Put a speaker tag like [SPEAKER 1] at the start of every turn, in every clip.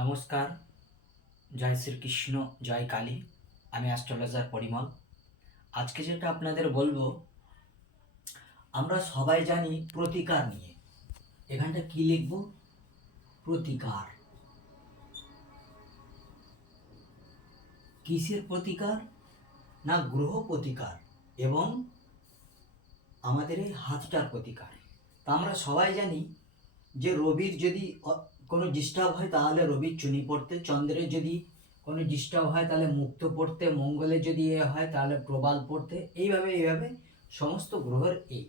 [SPEAKER 1] নমস্কার জয় শ্রীকৃষ্ণ জয় কালী আমি অ্যাস্ট্রোলজার পরিমল আজকে যেটা আপনাদের বলবো আমরা সবাই জানি প্রতিকার নিয়ে এখানটা কি লিখব প্রতিকার কিসের প্রতিকার না গ্রহ প্রতিকার এবং আমাদের এই হাতটার প্রতিকার তা আমরা সবাই জানি যে রবির যদি কোনো ডিস্টার্ব হয় তাহলে রবি চুনি পড়তে চন্দ্রের যদি কোনো ডিস্টার্ব হয় তাহলে মুক্ত পড়তে মঙ্গলে যদি এ হয় তাহলে প্রবাল পড়তে এইভাবে এইভাবে সমস্ত গ্রহের এই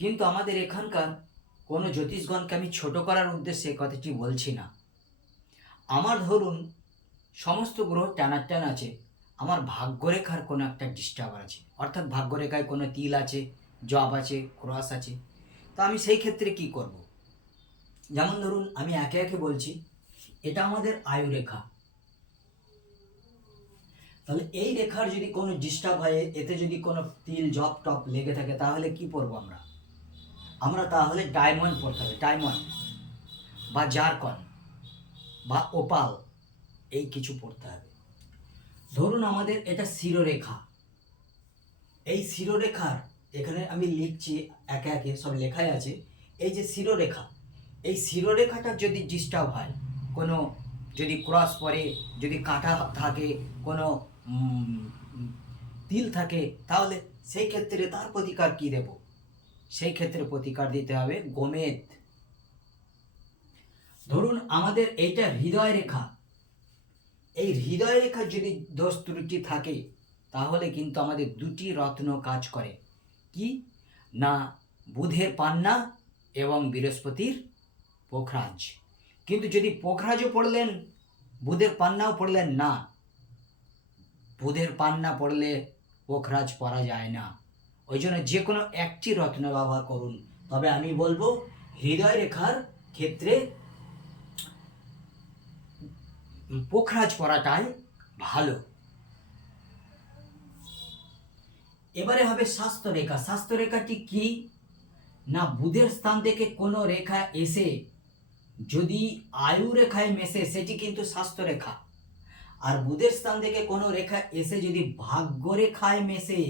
[SPEAKER 1] কিন্তু আমাদের এখানকার কোনো জ্যোতিষগণকে আমি ছোট করার উদ্দেশ্যে কথাটি বলছি না আমার ধরুন সমস্ত গ্রহ টান আছে আমার ভাগ্যরেখার কোনো একটা ডিস্টার্ব আছে অর্থাৎ ভাগ্যরেখায় কোনো তিল আছে জব আছে ক্রস আছে তো আমি সেই ক্ষেত্রে কি করবো যেমন ধরুন আমি একে একে বলছি এটা আমাদের আয়ু রেখা তাহলে এই রেখার যদি কোনো ডিস্টার্ব হয় এতে যদি কোনো তিল জপ টপ লেগে থাকে তাহলে কি পরবো আমরা আমরা তাহলে ডায়মন্ড পরতে হবে ডায়মন্ড বা জারকন বা ওপাল এই কিছু পড়তে হবে ধরুন আমাদের এটা শিরোরেখা এই শিরোরেখার এখানে আমি লিখছি একে একে সব লেখাই আছে এই যে শিরোরেখা এই শিরোরেখাটা যদি ডিস্টার্ব হয় কোনো যদি ক্রস পরে যদি কাঁটা থাকে কোনো তিল থাকে তাহলে সেই ক্ষেত্রে তার প্রতিকার কী দেব সেই ক্ষেত্রে প্রতিকার দিতে হবে গোমেদ ধরুন আমাদের এইটা হৃদয় রেখা এই হৃদয় রেখা যদি দোষ ত্রুটি থাকে তাহলে কিন্তু আমাদের দুটি রত্ন কাজ করে কি না বুধের পান্না এবং বৃহস্পতির পোখরাজ কিন্তু যদি পোখরাজও পড়লেন বুধের পান্নাও পড়লেন না বুধের পান্না পড়লে পোখরাজ পড়া যায় না ওই জন্য যে কোনো একটি রত্ন ব্যবহার করুন তবে আমি বলবো হৃদয় রেখার ক্ষেত্রে পোখরাজ পড়াটাই ভালো এবারে হবে স্বাস্থ্য রেখা স্বাস্থ্য রেখাটি কি না বুধের স্থান থেকে কোনো রেখা এসে যদি আয়ু রেখায় মেশে সেটি কিন্তু স্বাস্থ্য রেখা আর বুধের স্থান থেকে কোনো রেখা এসে যদি ভাগ্য রেখায় মেশে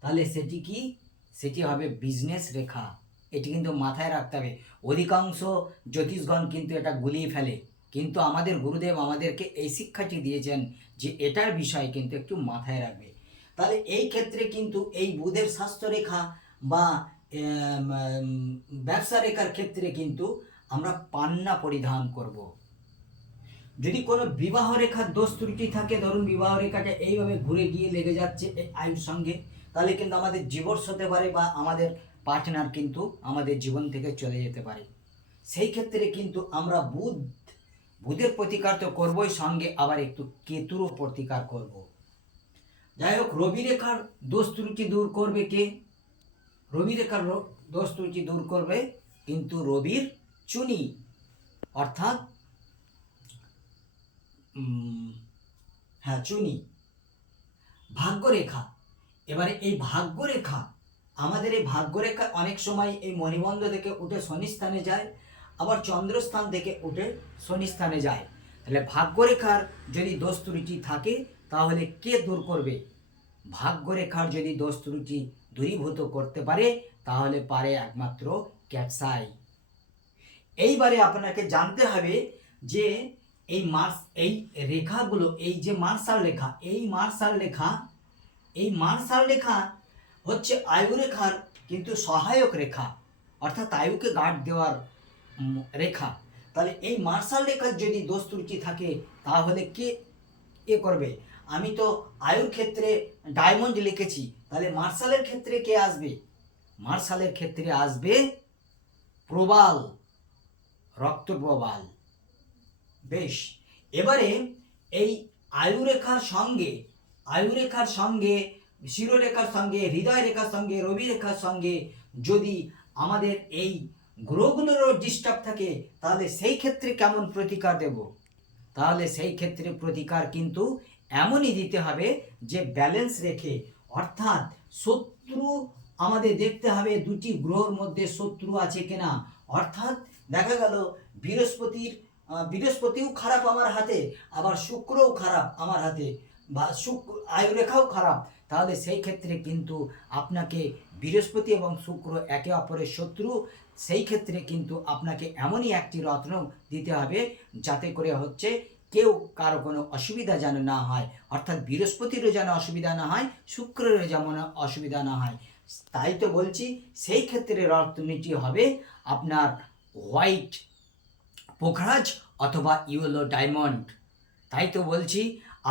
[SPEAKER 1] তাহলে সেটি কি সেটি হবে বিজনেস রেখা এটি কিন্তু মাথায় রাখতে হবে অধিকাংশ জ্যোতিষগণ কিন্তু এটা গুলিয়ে ফেলে কিন্তু আমাদের গুরুদেব আমাদেরকে এই শিক্ষাটি দিয়েছেন যে এটার বিষয় কিন্তু একটু মাথায় রাখবে তাহলে এই ক্ষেত্রে কিন্তু এই বুধের স্বাস্থ্য রেখা বা ব্যবসা রেখার ক্ষেত্রে কিন্তু আমরা পান্না পরিধান করব। যদি কোনো বিবাহ রেখার দোষ ত্রুটি থাকে ধরুন বিবাহ রেখাটা এইভাবে ঘুরে গিয়ে লেগে যাচ্ছে এই আয়ুর সঙ্গে তাহলে কিন্তু আমাদের জীবর্ষ হতে পারে বা আমাদের পার্টনার কিন্তু আমাদের জীবন থেকে চলে যেতে পারে সেই ক্ষেত্রে কিন্তু আমরা বুধ বুধের প্রতিকার তো করবই সঙ্গে আবার একটু কেতুরও প্রতিকার করব। যাই হোক রবি রেখার দোষ ত্রুটি দূর করবে কে রবি রেখার দোষ ত্রুটি দূর করবে কিন্তু রবির চুনি অর্থাৎ হ্যাঁ চুনি ভাগ্যরেখা এবারে এই ভাগ্যরেখা আমাদের এই ভাগ্যরেখা অনেক সময় এই মণিবন্ধ থেকে উঠে শনিস্থানে যায় আবার চন্দ্রস্থান থেকে উঠে শনিস্থানে যায় তাহলে ভাগ্যরেখার যদি দোষ ত্রুটি থাকে তাহলে কে দূর করবে ভাগ্যরেখার যদি দোষ ত্রুটি দূরীভূত করতে পারে তাহলে পারে একমাত্র ক্যাপসাই এইবারে আপনাকে জানতে হবে যে এই মার্স এই রেখাগুলো এই যে মার্শাল রেখা এই মার্শাল রেখা এই মার্শাল রেখা হচ্ছে আয়ু রেখার কিন্তু সহায়ক রেখা অর্থাৎ আয়ুকে গার্ড দেওয়ার রেখা তাহলে এই মার্শাল রেখার যদি দোষ ত্রুটি থাকে তাহলে কে এ করবে আমি তো আয়ুর ক্ষেত্রে ডায়মন্ড লিখেছি তাহলে মার্শালের ক্ষেত্রে কে আসবে মার্শালের ক্ষেত্রে আসবে প্রবাল রক্ত প্রবাল বেশ এবারে এই আয়ুরেখার সঙ্গে আয়ুরেখার সঙ্গে শিরোরেখার সঙ্গে হৃদয় রেখার সঙ্গে রবি রেখার সঙ্গে যদি আমাদের এই গ্রহগুলোরও ডিস্টার্ব থাকে তাহলে সেই ক্ষেত্রে কেমন প্রতিকার দেব তাহলে সেই ক্ষেত্রে প্রতিকার কিন্তু এমনই দিতে হবে যে ব্যালেন্স রেখে অর্থাৎ শত্রু আমাদের দেখতে হবে দুটি গ্রহর মধ্যে শত্রু আছে কিনা অর্থাৎ দেখা গেল বৃহস্পতির বৃহস্পতিও খারাপ আমার হাতে আবার শুক্রও খারাপ আমার হাতে বা শুক্র আয়ুরেখাও খারাপ তাহলে সেই ক্ষেত্রে কিন্তু আপনাকে বৃহস্পতি এবং শুক্র একে অপরের শত্রু সেই ক্ষেত্রে কিন্তু আপনাকে এমনই একটি রত্ন দিতে হবে যাতে করে হচ্ছে কেউ কারো কোনো অসুবিধা যেন না হয় অর্থাৎ বৃহস্পতিরও যেন অসুবিধা না হয় শুক্রেরও যেমন অসুবিধা না হয় তাই তো বলছি সেই ক্ষেত্রে রথনীতি হবে আপনার হোয়াইট পোখরাজ অথবা ইয়েলো ডায়মন্ড তাই তো বলছি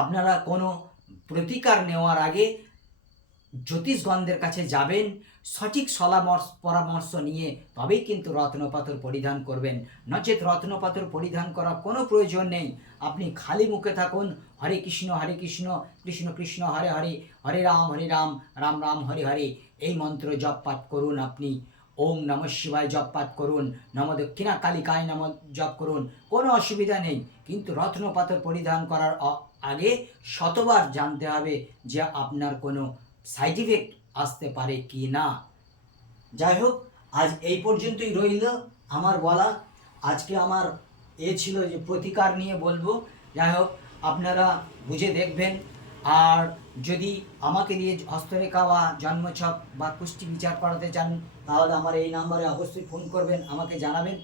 [SPEAKER 1] আপনারা কোনো প্রতিকার নেওয়ার আগে জ্যোতিষগণদের কাছে যাবেন সঠিক সলামর্শ পরামর্শ নিয়ে তবেই কিন্তু রত্নপাথর পরিধান করবেন নচেত রত্নপাথর পরিধান করার কোনো প্রয়োজন নেই আপনি খালি মুখে থাকুন হরে কৃষ্ণ হরে কৃষ্ণ কৃষ্ণ কৃষ্ণ হরে হরে হরে রাম হরে রাম রাম রাম হরে হরে এই মন্ত্র জপ পাঠ করুন আপনি ওম নম শিবায় জপ পাঠ করুন নম দক্ষিণা কালিকায় নম জপ করুন কোনো অসুবিধা নেই কিন্তু রত্নপাথর পরিধান করার আগে শতবার জানতে হবে যে আপনার কোনো সাইড ইফেক্ট আসতে পারে কি না যাই হোক আজ এই পর্যন্তই রইল আমার বলা আজকে আমার এ ছিল যে প্রতিকার নিয়ে বলবো যাই হোক আপনারা বুঝে দেখবেন আর যদি আমাকে নিয়ে হস্তরেখা বা জন্মছক বা কুষ্টি বিচার করাতে চান তাহলে আমার এই নাম্বারে অবশ্যই ফোন করবেন আমাকে জানাবেন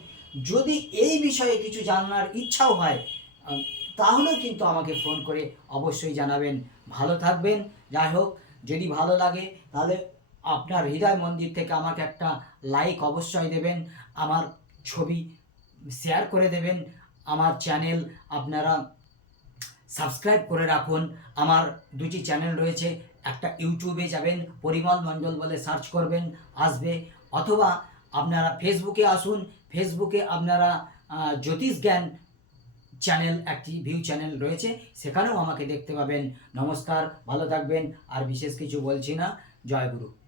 [SPEAKER 1] যদি এই বিষয়ে কিছু জানার ইচ্ছাও হয় তাহলেও কিন্তু আমাকে ফোন করে অবশ্যই জানাবেন ভালো থাকবেন যাই হোক যদি ভালো লাগে তাহলে আপনার হৃদয় মন্দির থেকে আমাকে একটা লাইক অবশ্যই দেবেন আমার ছবি শেয়ার করে দেবেন আমার চ্যানেল আপনারা সাবস্ক্রাইব করে রাখুন আমার দুটি চ্যানেল রয়েছে একটা ইউটিউবে যাবেন পরিমল মণ্ডল বলে সার্চ করবেন আসবে অথবা আপনারা ফেসবুকে আসুন ফেসবুকে আপনারা জ্যোতিষ জ্ঞান চ্যানেল একটি ভিউ চ্যানেল রয়েছে সেখানেও আমাকে দেখতে পাবেন নমস্কার ভালো থাকবেন আর বিশেষ কিছু বলছি না জয় গুরু